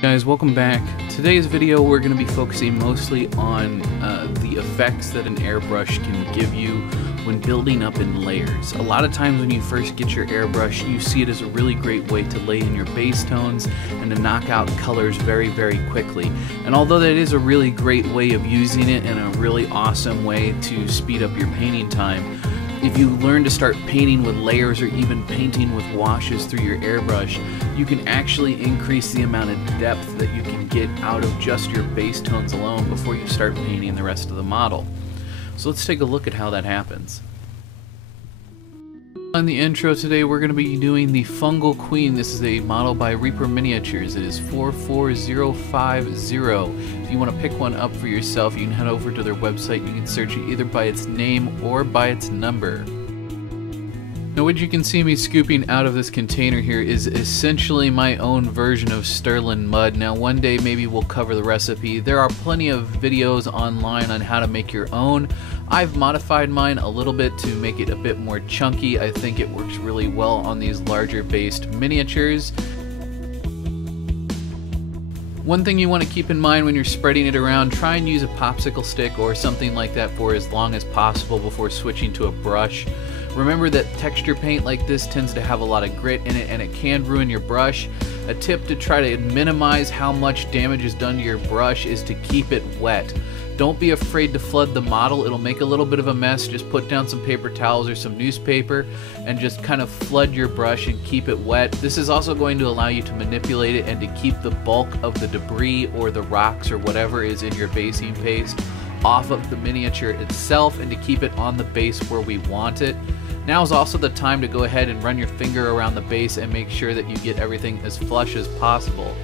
Guys, welcome back. Today's video we're going to be focusing mostly on the effects that an airbrush can give you when building up in layers. A lot of times when you first get your airbrush, you see it as a really great way to lay in your base tones and to knock out colors very quickly. And although that is a really great way of using it and a really awesome way to speed up your painting time, if you learn to start painting with layers or even painting with washes through your airbrush, you can actually increase the amount of depth that you can get out of just your base tones alone before you start painting the rest of the model. So let's take a look at how that happens. On the intro today, we're going to be doing the Fungal Queen. This is a model by Reaper Miniatures. It is 44050. If you want to pick one up for yourself, you can head over to their website. You can search it either by its name or by its number. Now what you can see me scooping out of this container here is essentially my own version of Sterling mud. Now one day maybe we'll cover the recipe. There are plenty of videos online on how to make your own. I've modified mine a little bit to make it a bit more chunky. I think it works really well on these larger based miniatures. One thing you want to keep in mind when you're spreading it around, try and use a popsicle stick or something like that for as long as possible before switching to a brush. Remember that texture paint like this tends to have a lot of grit in it and it can ruin your brush. A tip to try to minimize how much damage is done to your brush is to keep it wet. Don't be afraid to flood the model. It'll make a little bit of a mess. Just put down some paper towels or some newspaper and just kind of flood your brush and keep it wet. This is also going to allow you to manipulate it and to keep the bulk of the debris or the rocks or whatever is in your basing paste off of the miniature itself and to keep it on the base where we want it. Now is also the time to go ahead and run your finger around the base and make sure that you get everything as flush as possible.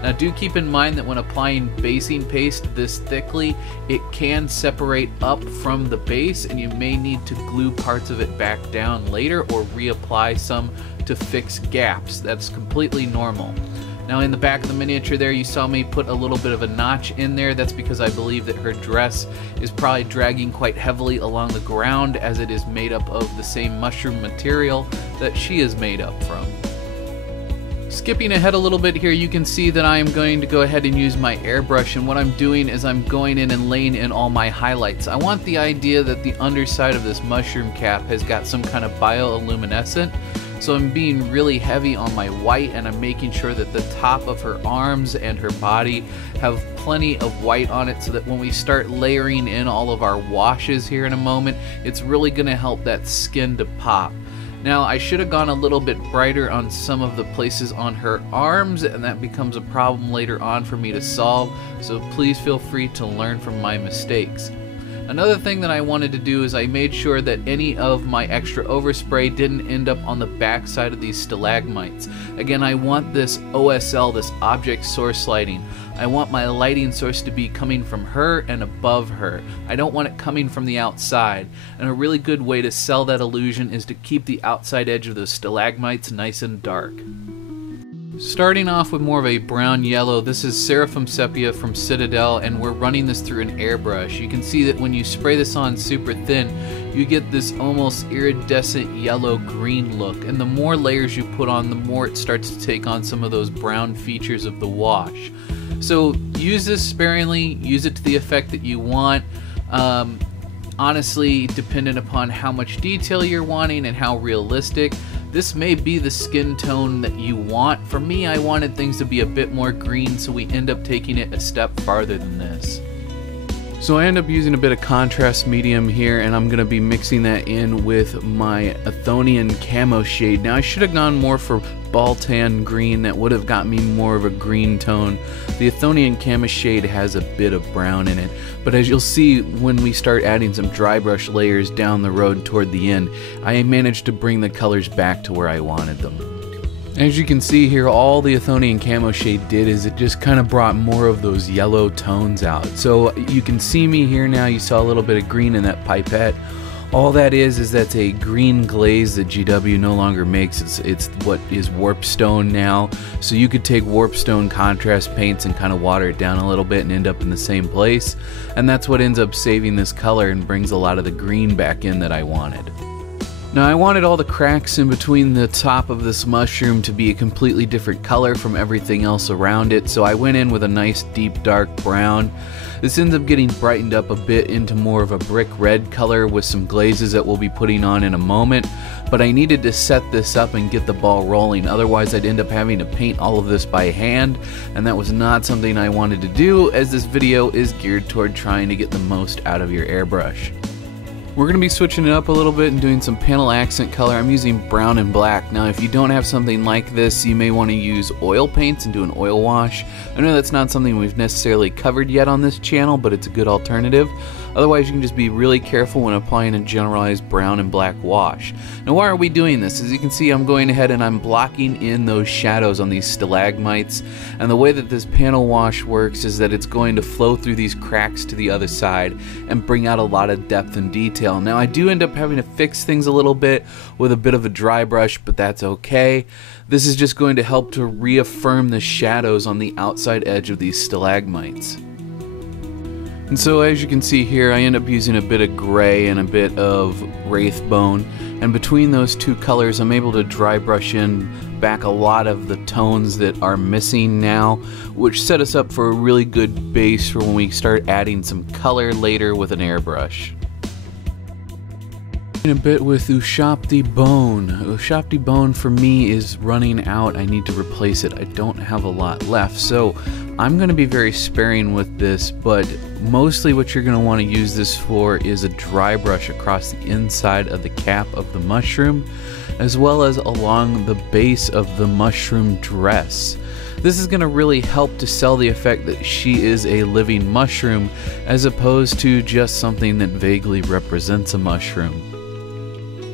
Now do keep in mind that when applying basing paste this thickly, it can separate up from the base and you may need to glue parts of it back down later or reapply some to fix gaps. That's completely normal. Now in the back of the miniature there you saw me put a little bit of a notch in there. That's because I believe that her dress is probably dragging quite heavily along the ground as it is made up of the same mushroom material that she is made up from. Skipping ahead a little bit here, you can see that I am going to go ahead and use my airbrush, and what I'm doing is I'm going in and laying in all my highlights. I want the idea that the underside of this mushroom cap has got some kind of bioluminescent. So I'm being really heavy on my white and I'm making sure that the top of her arms and her body have plenty of white on it so that when we start layering in all of our washes here in a moment, it's really going to help that skin to pop. Now I should have gone a little bit brighter on some of the places on her arms and that becomes a problem later on for me to solve, so please feel free to learn from my mistakes. Another thing that I wanted to do is I made sure that any of my extra overspray didn't end up on the back side of these stalagmites. Again, I want this OSL, this object source lighting. I want my lighting source to be coming from her and above her. I don't want it coming from the outside. And a really good way to sell that illusion is to keep the outside edge of those stalagmites nice and dark. Starting off with more of a brown yellow, this is Seraphim Sepia from Citadel and we're running this through an airbrush. You can see that when you spray this on super thin, you get this almost iridescent yellow-green look, and the more layers you put on, the more it starts to take on some of those brown features of the wash. So use this sparingly, use it to the effect that you want. Honestly, dependent upon how much detail you're wanting and how realistic, this may be the skin tone that you want. For me, I wanted things to be a bit more green, so we end up taking it a step farther than this. So I end up using a bit of contrast medium here, and I'm going to be mixing that in with my Athonian camo shade. Now I should have gone more for Baltan green. That would have got me more of a green tone. The Athonian camo shade has a bit of brown in it, but as you'll see when we start adding some dry brush layers down the road toward the end, I managed to bring the colors back to where I wanted them. As you can see here, all the Athonian camo shade did is it just kind of brought more of those yellow tones out. So you can see me here now, you saw a little bit of green in that pipette. All that is that's a green glaze that GW no longer makes. It's what is warpstone now. So you could take warpstone contrast paints and kind of water it down a little bit and end up in the same place. And that's what ends up saving this color and brings a lot of the green back in that I wanted. Now I wanted all the cracks in between the top of this mushroom to be a completely different color from everything else around it, so I went in with a nice deep dark brown. This ends up getting brightened up a bit into more of a brick red color with some glazes that we'll be putting on in a moment, but I needed to set this up and get the ball rolling, otherwise I'd end up having to paint all of this by hand, and that was not something I wanted to do, as this video is geared toward trying to get the most out of your airbrush. We're going to be switching it up a little bit and doing some panel accent color. I'm using brown and black. Now if you don't have something like this, you may want to use oil paints and do an oil wash. I know that's not something we've necessarily covered yet on this channel, but it's a good alternative. Otherwise you can just be really careful when applying a generalized brown and black wash. Now why are we doing this? As you can see, I'm going ahead and I'm blocking in those shadows on these stalagmites, and the way that this panel wash works is that it's going to flow through these cracks to the other side and bring out a lot of depth and detail. Now I do end up having to fix things a little bit with a bit of a dry brush, but that's okay. This is just going to help to reaffirm the shadows on the outside edge of these stalagmites. And so as you can see here, I end up using a bit of gray and a bit of wraith bone, and between those two colors I'm able to dry brush in back a lot of the tones that are missing now, which set us up for a really good base for when we start adding some color later with an airbrush. A bit with Ushapti Bone. Ushapti Bone for me is running out. I need to replace it. I don't have a lot left, so I'm going to be very sparing with this, but mostly what you're going to want to use this for is a dry brush across the inside of the cap of the mushroom, as well as along the base of the mushroom dress. This is going to really help to sell the effect that she is a living mushroom, as opposed to just something that vaguely represents a mushroom.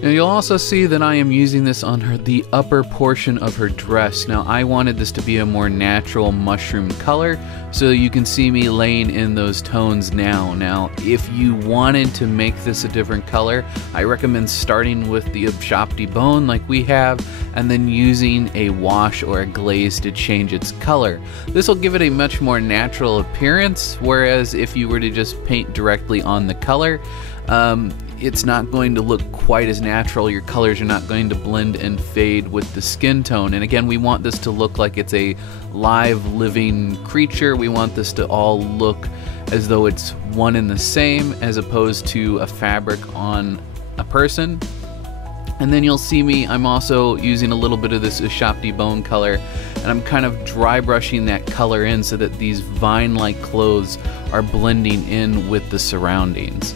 Now you'll also see that I am using this on the upper portion of her dress. Now I wanted this to be a more natural mushroom color, so you can see me laying in those tones now. Now if you wanted to make this a different color, I recommend starting with the Ushapti Bone like we have, and then using a wash or a glaze to change its color. This will give it a much more natural appearance, whereas if you were to just paint directly on the color, it's not going to look quite as natural. Your colors are not going to blend and fade with the skin tone. And again, we want this to look like it's a live living creature. We want this to all look as though it's one and the same, as opposed to a fabric on a person. And then you'll see me, I'm also using a little bit of this Ushapti Bone color, and I'm kind of dry brushing that color in so that these vine-like clothes are blending in with the surroundings.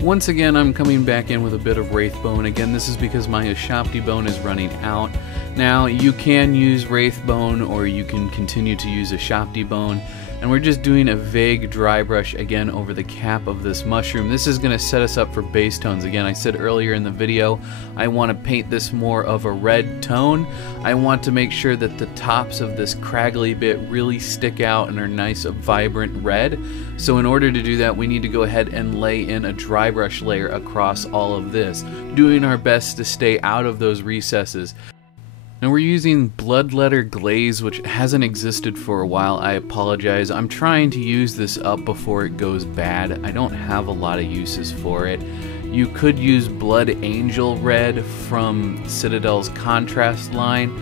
Once again, I'm coming back in with a bit of wraith bone. Again, this is because my Ushapti Bone is running out. Now, you can use wraith bone, or you can continue to use Ushapti Bone. And we're just doing a vague dry brush again over the cap of this mushroom. This is going to set us up for base tones. Again, I said earlier in the video, I want to paint this more of a red tone. I want to make sure that the tops of this craggly bit really stick out and are nice, vibrant red. So in order to do that, we need to go ahead and lay in a dry brush layer across all of this, doing our best to stay out of those recesses. Now we're using Bloodletter Glaze, which hasn't existed for a while. I apologize. I'm trying to use this up before it goes bad. I don't have a lot of uses for it. You could use Blood Angel Red from Citadel's contrast line,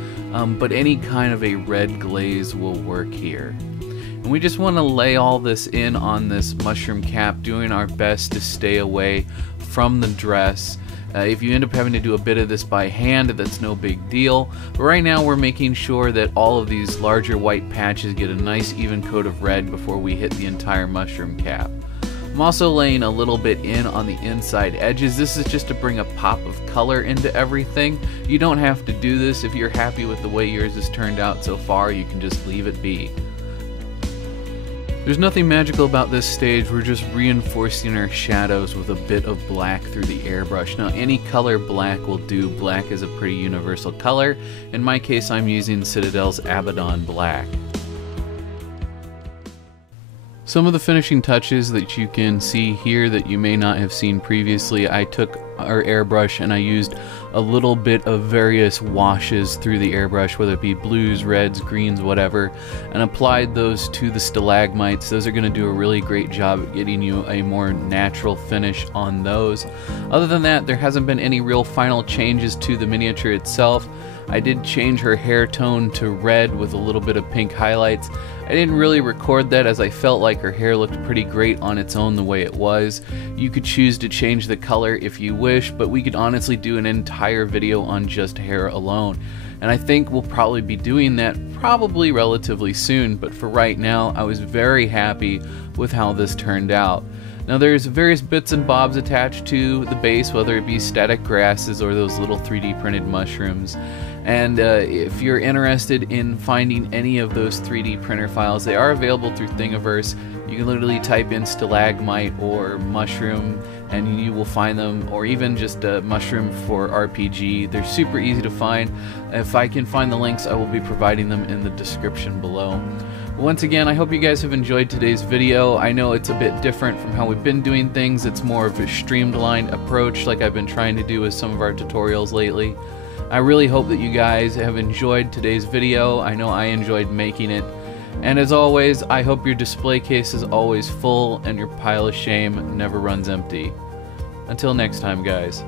but any kind of a red glaze will work here. And we just want to lay all this in on this mushroom cap, doing our best to stay away from the dress. If you end up having to do a bit of this by hand, that's no big deal. But right now we're making sure that all of these larger white patches get a nice even coat of red before we hit the entire mushroom cap. I'm also laying a little bit in on the inside edges. This is just to bring a pop of color into everything. You don't have to do this. If you're happy with the way yours has turned out so far, you can just leave it be. There's nothing magical about this stage. We're just reinforcing our shadows with a bit of black through the airbrush. Now any color black will do. Black is a pretty universal color. In my case, I'm using Citadel's Abaddon Black. Some of the finishing touches that you can see here that you may not have seen previously, I took our airbrush and I used a little bit of various washes through the airbrush, whether it be blues, reds, greens, whatever, and applied those to the stalagmites. Those are going to do a really great job at getting you a more natural finish on those. Other than that, there hasn't been any real final changes to the miniature itself. I did change her hair tone to red with a little bit of pink highlights. I didn't really record that as I felt like her hair looked pretty great on its own the way it was. You could choose to change the color if you wish, but we could honestly do an entire video on just hair alone. And I think we'll probably be doing that probably relatively soon, but for right now, I was very happy with how this turned out. Now there's various bits and bobs attached to the base, whether it be static grasses or those little 3D printed mushrooms. And if you're interested in finding any of those 3D printer files, they are available through Thingiverse. You can literally type in stalagmite or mushroom and you will find them, or even just a mushroom for RPG. They're super easy to find. If I can find the links, I will be providing them in the description below. Once again, I hope you guys have enjoyed today's video. I know it's a bit different from how we've been doing things. It's more of a streamlined approach like I've been trying to do with some of our tutorials lately. I really hope that you guys have enjoyed today's video. I know I enjoyed making it. And as always, I hope your display case is always full and your pile of shame never runs empty. Until next time, guys.